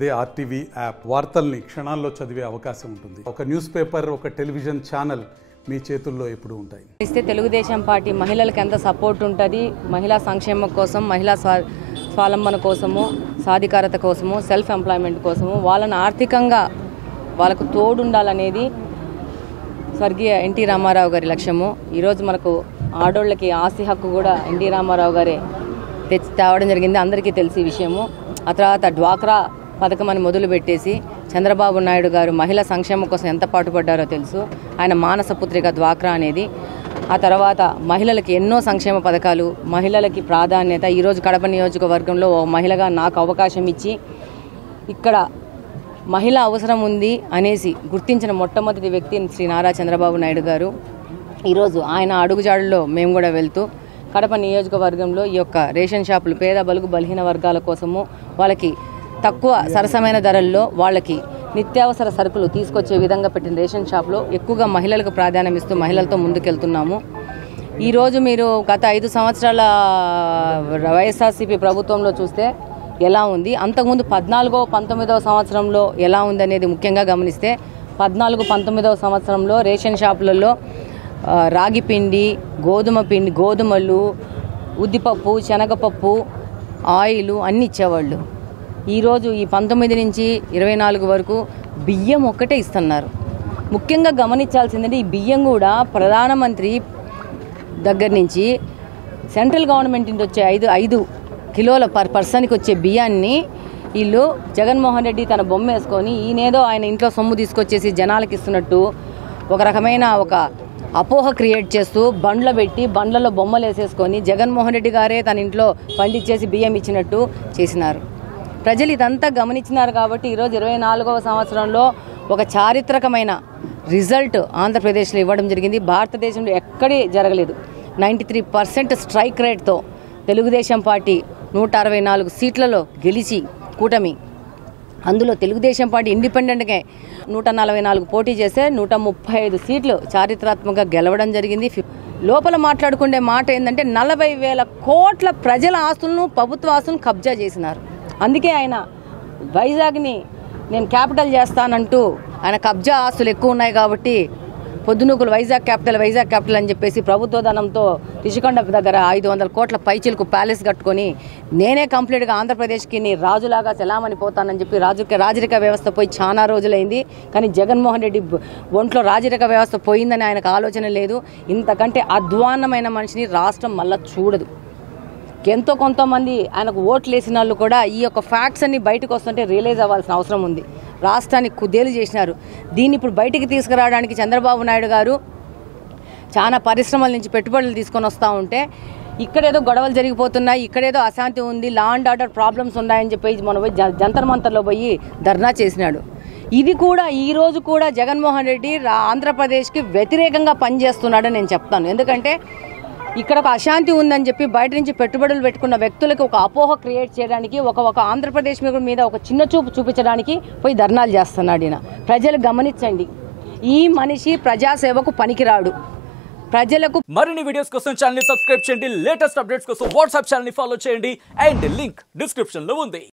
అదే RTV app వార్తల్ని క్షణాల్లో చదివే అవకాశం ఉంటుంది. ఒక న్యూస్ పేపర్, ఒక టెలివిజన్ ఛానల్ మీ చేతుల్లో ఎప్పుడు ఉంటాయి. ఇస్తే తెలుగుదేశం పార్టీ మహిళలకు ఎంత సపోర్ట్ ఉంటుంది, మహిళా సంక్షేమం కోసం, మహిళా స్వావలంబన కోసము, సాధికారత కోసము, సెల్ఫ్ ఎంప్లాయ్మెంట్ కోసము, వాళ్ళని ఆర్థికంగా వాళ్ళకు తోడుండాలనేది స్వర్గీయ ఎన్టీ రామారావు గారి లక్ష్యము. ఈరోజు మనకు ఆడోళ్ళకి ఆస్తి హక్కు కూడా ఎన్టీ రామారావు గారే తేవడం జరిగింది, అందరికీ తెలిసి విషయము. ఆ తర్వాత డ్వాక్రా పథకం అని మొదలుపెట్టేసి చంద్రబాబు నాయుడు గారు మహిళా సంక్షేమం కోసం ఎంత పాటుపడ్డారో తెలుసు. ఆయన మానస పుత్రిక డ్వాక్రా అనేది. ఆ తర్వాత మహిళలకి ఎన్నో సంక్షేమ పథకాలు, మహిళలకి ప్రాధాన్యత. ఈరోజు కడప నియోజకవర్గంలో ఓ మహిళగా నాకు అవకాశం ఇచ్చి ఇక్కడ మహిళ అవసరం ఉంది అనేసి గుర్తించిన మొట్టమొదటి వ్యక్తి శ్రీ నారా చంద్రబాబు నాయుడు గారు. ఈరోజు ఆయన అడుగుజాడుల్లో మేము కూడా వెళ్తూ కడప నియోజకవర్గంలో ఈ యొక్క రేషన్ షాపులు పేద బలుగు బలహీన వర్గాల కోసము వాళ్ళకి తక్కువ సరసమైన ధరల్లో వాళ్ళకి నిత్యావసర సరుకులు తీసుకొచ్చే విధంగా పెట్టిన రేషన్ షాప్లో ఎక్కువగా మహిళలకు ప్రాధాన్యం ఇస్తూ మహిళలతో ముందుకెళ్తున్నాము. ఈరోజు మీరు గత 5 సంవత్సరాల వైఎస్ఆర్సీపీ ప్రభుత్వంలో చూస్తే ఎలా ఉంది, అంతకుముందు 14వ 19వ సంవత్సరంలో ఎలా ఉందనేది ముఖ్యంగా గమనిస్తే 14-19వ సంవత్సరంలో రేషన్ షాపులలో రాగి పిండి, గోధుమలు, ఉద్దిపప్పు, శనగపప్పు, ఆయిల్ అన్నీ ఇచ్చేవాళ్ళు. ఈరోజు ఈ 19 నుంచి 24 వరకు బియ్యం ఒక్కటే ఇస్తున్నారు. ముఖ్యంగా గమనించాల్సిందంటే ఈ బియ్యం కూడా ప్రధానమంత్రి దగ్గర నుంచి సెంట్రల్ గవర్నమెంట్ నుంచి వచ్చే 5 కిలోల పర్ పర్సన్కి వచ్చే బియ్యాన్ని వీళ్ళు జగన్మోహన్ రెడ్డి తన బొమ్మ వేసుకొని ఈయనేదో ఆయన ఇంట్లో సొమ్ము తీసుకొచ్చేసి జనాలకి ఇస్తున్నట్టు ఒక రకమైన ఒక అపోహ క్రియేట్ చేస్తూ బండ్ల పెట్టి బండ్లలో బొమ్మలు వేసేసుకొని జగన్మోహన్ రెడ్డి గారే తన ఇంట్లో పండించేసి బియ్యం ఇచ్చినట్టు చేసినారు. ప్రజలు ఇదంతా గమనించినారు కాబట్టి ఈరోజు 24వ సంవత్సరంలో ఒక చారిత్రకమైన రిజల్ట్ ఆంధ్రప్రదేశ్లో ఇవ్వడం జరిగింది. భారతదేశంలో ఎక్కడే జరగలేదు. 93% స్ట్రైక్ రేట్తో తెలుగుదేశం పార్టీ 164 సీట్లలో గెలిచి కూటమి, అందులో తెలుగుదేశం పార్టీ ఇండిపెండెంట్గా 144 పోటీ చేస్తే 135 సీట్లు చారిత్రాత్మకంగా గెలవడం జరిగింది. లోపల మాట్లాడుకునే మాట ఏంటంటే 40,000 కోట్ల ప్రజల ఆస్తులను, ప్రభుత్వ ఆస్తులను కబ్జా చేసినారు. అందుకే ఆయన వైజాగ్ని నేను క్యాపిటల్ చేస్తానంటూ ఆయన కబ్జా ఆస్తులు ఎక్కువ ఉన్నాయి కాబట్టి పొద్దునూకులు వైజాగ్ క్యాపిటల్ అని చెప్పేసి ప్రభుత్వ ధనంతో రిషికొండ దగ్గర 500 కోట్ల పైచిలకు ప్యాలెస్ కట్టుకొని నేనే కంప్లీట్గా ఆంధ్రప్రదేశ్కి నీ రాజులాగా చలామణి పోతానని చెప్పి రాజరిక వ్యవస్థ పోయి చాలా రోజులైంది. కానీ జగన్మోహన్ రెడ్డి ఒంట్లో రాజరిక వ్యవస్థ పోయిందని ఆయనకు ఆలోచన లేదు. ఇంతకంటే అధ్వాన్నమైన మనిషిని రాష్ట్రం మళ్ళా చూడదు. ఎంతో కొంతమంది ఆయనకు ఓట్లు వేసిన వాళ్ళు కూడా ఈ యొక్క ఫ్యాక్ట్స్ అన్ని బయటకు వస్తుంటే రియలైజ్ అవ్వాల్సిన అవసరం ఉంది. రాష్ట్రాన్ని కుదేలు చేసినారు. దీన్ని ఇప్పుడు బయటికి తీసుకురావడానికి చంద్రబాబు నాయుడు గారు చాలా పరిశ్రమల నుంచి పెట్టుబడులు తీసుకొని వస్తూ ఉంటే ఇక్కడేదో గొడవలు జరిగిపోతున్నాయి, ఇక్కడేదో అశాంతి ఉంది, లా అండ్ ఆర్డర్ ప్రాబ్లమ్స్ ఉన్నాయని చెప్పి మనం పోయి జంతర్ మంతర్లో పోయి ధర్నా చేసినాడు. ఇది కూడా ఈరోజు కూడా జగన్మోహన్ రెడ్డి ఆంధ్రప్రదేశ్కి వ్యతిరేకంగా పనిచేస్తున్నాడని నేను చెప్తాను. ఎందుకంటే ఇక్కడ ఒక అశాంతి ఉందని చెప్పి బయట నుంచి పెట్టుబడులు పెట్టుకున్న వ్యక్తులకు ఒక అపోహ క్రియేట్ చేయడానికి, ఒక ఆంధ్రప్రదేశ్ మీద ఒక చిన్న చూపు చూపించడానికి పోయి ధర్నాలు చేస్తున్నాడు ఈయన. ప్రజలు గమనించండి, ఈ మనిషి ప్రజాసేవకు పనికిరాడు. ప్రజలకు మరిన్ని వీడియోస్ కోసం ఛానల్ ని సబ్స్క్రైబ్ చేయండి. లేటెస్ట్ అప్డేట్స్ కోసం వాట్సాప్ ఛానల్ ని ఫాలో చేయండి. అండ్ లింక్ డిస్క్రిప్షన్ లో ఉంది.